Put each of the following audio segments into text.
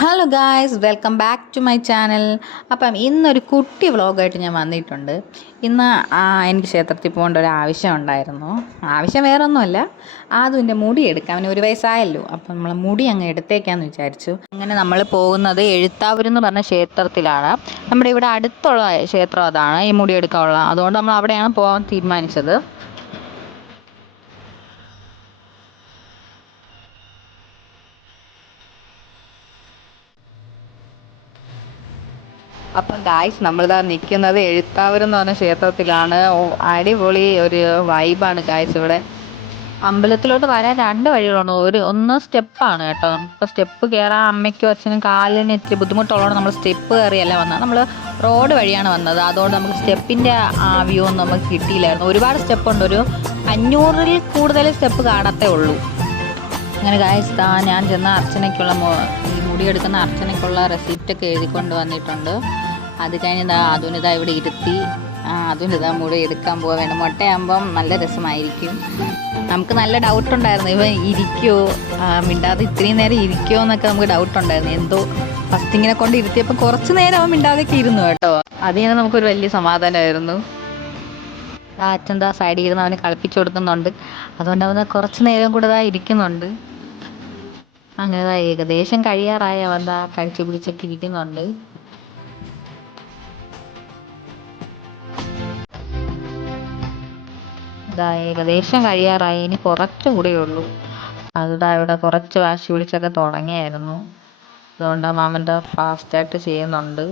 Hello guys, welcome back to my channel. അപ്പം ഇന്നൊരു കുട്ടി വ്ളോഗായിട്ട് ഞാൻ വന്നിട്ടുണ്ട്. ഇന്ന് എനിക്ക് ക്ഷേത്രത്തിൽ പോകേണ്ട ഒരു ആവശ്യം ഉണ്ടായിരുന്നു. ആവശ്യം വേറൊന്നുമല്ല, ആദുവിൻ്റെ മുടി എടുക്കാം. അവന് 1 വയസ്സായല്ലോ. അപ്പം നമ്മൾ മുടി അങ്ങ് എടുത്തേക്കാന്ന് വിചാരിച്ചു. അങ്ങനെ നമ്മൾ പോകുന്നത് എഴുത്താവൂരെന്ന് പറഞ്ഞ ക്ഷേത്രത്തിലാണ്. നമ്മുടെ ഇവിടെ അടുത്തുള്ള ക്ഷേത്രം അതാണ്, ഈ മുടി എടുക്കാനുള്ള. അതുകൊണ്ട് നമ്മൾ അവിടെയാണ് പോകാൻ തീരുമാനിച്ചത്. അപ്പം ഗായ്സ്, നമ്മളിതാ നിൽക്കുന്നത് എഴുത്താവൂരെന്ന് പറഞ്ഞ ക്ഷേത്രത്തിലാണ്. അടിപൊളി ഒരു വൈബാണ് ഗായ്സ് ഇവിടെ. അമ്പലത്തിലോട്ട് വരാൻ 2 വഴികളുണ്ട്. ഒന്ന് സ്റ്റെപ്പാണ് കേട്ടോ. ഇപ്പോൾ സ്റ്റെപ്പ് കയറാൻ അമ്മയ്ക്കും അച്ഛനും കാലിന് ഇത്തിരി ബുദ്ധിമുട്ടുള്ളതുകൊണ്ട് നമ്മൾ സ്റ്റെപ്പ് കയറിയല്ല വന്നത്, നമ്മൾ റോഡ് വഴിയാണ് വന്നത്. അതുകൊണ്ട് നമുക്ക് സ്റ്റെപ്പിൻ്റെ വ്യൂ ഒന്നും നമുക്ക് കിട്ടിയില്ലായിരുന്നു. ഒരുപാട് സ്റ്റെപ്പുണ്ട്, ഒരു 500-ൽ കൂടുതൽ സ്റ്റെപ്പ് കാണത്തേ ഉള്ളൂ. അങ്ങനെ ഗായ്സ്, ഞാൻ ചെന്ന അർച്ചനയ്ക്കുള്ള ഈ മുടിയെടുക്കുന്ന അർച്ചനയ്ക്കുള്ള റെസിപ്റ്റൊക്കെ എഴുതിക്കൊണ്ട് വന്നിട്ടുണ്ട്. അത് കഴിഞ്ഞ് അതിനിതാ ഇവിടെ ഇരുത്തി അതിനിതാ മുടി എടുക്കാൻ പോകാൻ വേണം. മുട്ടയാകുമ്പം നല്ല രസമായിരിക്കും. നമുക്ക് നല്ല ഡൗട്ടുണ്ടായിരുന്നു, ഇവൻ ഇരിക്കുമോ, മിണ്ടാതെ ഇത്രയും നേരം ഇരിക്കുമോ എന്നൊക്കെ നമുക്ക് ഡൗട്ടുണ്ടായിരുന്നു. എന്തോ ഫസ്റ്റ് ഇങ്ങനെ കൊണ്ട് ഇരുത്തിയപ്പോൾ കുറച്ച് നേരം അവൻ മിണ്ടാതെയൊക്കെ ഇരുന്നു കേട്ടോ. അത് കഴിഞ്ഞാൽ നമുക്കൊരു വലിയ സമാധാനമായിരുന്നു. അച്ഛൻ സൈഡിൽ ഇരുന്ന് അവന് കളിപ്പിച്ചു കൊടുക്കുന്നുണ്ട്. അതുകൊണ്ട് അവന് കുറച്ച് നേരം കൂടെ ഇരിക്കുന്നുണ്ട്. അങ്ങനെ ഏകദേശം കഴിയാറായി. അവൻ കഴിച്ചു പിടിച്ചൊക്കെ ഇരിക്കുന്നുണ്ട്. ഏകദേശം കഴിയാറായി, ഇനി കുറച്ചും കൂടിയേ ഉള്ളൂ. ഇവിടെ കുറച്ച് വാശി പിടിച്ചൊക്കെ തുടങ്ങിയായിരുന്നു. അതുകൊണ്ട് മാമൻ്റെ ഫാസ്റ്റായിട്ട് ചെയ്യുന്നുണ്ട്.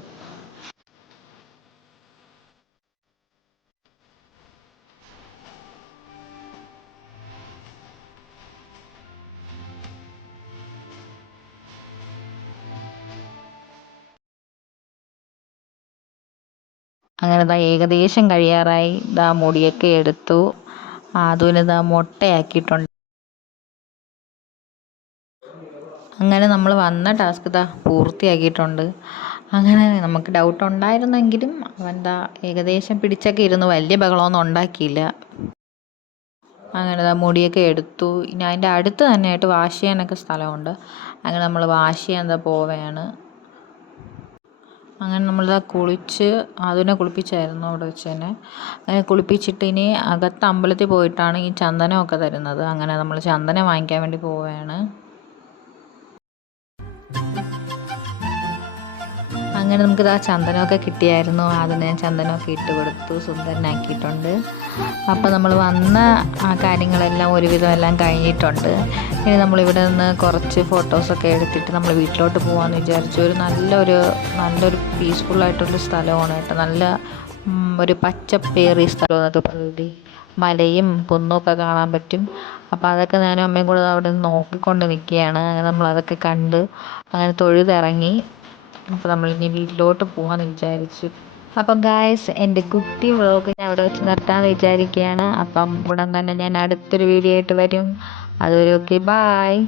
അങ്ങനെ ഏകദേശം കഴിയാറായി. മുടിയൊക്കെ എടുത്തു. അതിന് മുട്ടയാക്കിയിട്ടുണ്ട്. അങ്ങനെ നമ്മൾ വന്ന ടാസ്ക് പൂർത്തിയാക്കിയിട്ടുണ്ട്. അങ്ങനെ നമുക്ക് ഡൗട്ട് ഉണ്ടായിരുന്നെങ്കിലും അവൻ ഏകദേശം പിടിച്ചൊക്കെ ഇരുന്നു, വലിയ ബഹളമൊന്നും ഉണ്ടാക്കിയില്ല. അങ്ങനെ മുടിയൊക്കെ എടുത്തു. ഇനി അതിൻ്റെ അടുത്ത് തന്നെയായിട്ട് വാഷ് ചെയ്യാനൊക്കെ സ്ഥലമുണ്ട്. അങ്ങനെ നമ്മൾ വാഷ് ചെയ്യാൻ പോവുകയാണ്. അങ്ങനെ നമ്മൾ കുളിച്ച് അതിനെ കുളിപ്പിച്ചായിരുന്നു അവിടെ വെച്ച് തന്നെ. അങ്ങനെ കുളിപ്പിച്ചിട്ട് ഇനി അകത്ത് അമ്പലത്തിൽ പോയിട്ടാണ് ഈ ചന്ദനമൊക്കെ തരുന്നത്. അങ്ങനെ നമ്മൾ ചന്ദനം വാങ്ങിക്കാൻ വേണ്ടി പോവുകയാണ്. അങ്ങനെ നമുക്ക് ചന്ദനമൊക്കെ കിട്ടിയായിരുന്നു. അതിന് ചന്ദനമൊക്കെ ഇട്ട് കൊടുത്തു, സുന്ദരനാക്കിയിട്ടുണ്ട്. അപ്പോൾ നമ്മൾ വന്ന കാര്യങ്ങളെല്ലാം ഒരുവിധം എല്ലാം കഴിഞ്ഞിട്ടുണ്ട്. ഇനി നമ്മളിവിടെ നിന്ന് കുറച്ച് ഫോട്ടോസൊക്കെ എടുത്തിട്ട് നമ്മൾ വീട്ടിലോട്ട് പോകാമെന്ന് വിചാരിച്ചു. നല്ലൊരു പീസ്ഫുള്ളായിട്ടുള്ളൊരു സ്ഥലമാണ് കേട്ടോ. നല്ല ഒരു പച്ചപ്പേറിയ സ്ഥലമാണ്. പ്രകൃതി, മലയും കുന്നുമൊക്കെ കാണാൻ പറ്റും. അപ്പോൾ അതൊക്കെ ഞാനും അമ്മയും കൂടെ അവിടെ നിന്ന് നോക്കിക്കൊണ്ട് നിൽക്കുകയാണ്. അങ്ങനെ നമ്മളതൊക്കെ കണ്ട് അങ്ങനെ തൊഴുതിറങ്ങി. അപ്പോൾ നമ്മളിനി വീട്ടിലോട്ട് പോകാമെന്ന് വിചാരിച്ചു. അപ്പം ഗായ്സ്, എൻ്റെ കുട്ടി വ്ളോഗ് ഞാൻ അവിടെ വെച്ച് നിർത്താമെന്ന് വിചാരിക്കുകയാണ്. അപ്പം ഉടൻ തന്നെ ഞാൻ അടുത്തൊരു വീഡിയോ ആയിട്ട് വരും. അതുവരെ ഓക്കെ, ബായ്.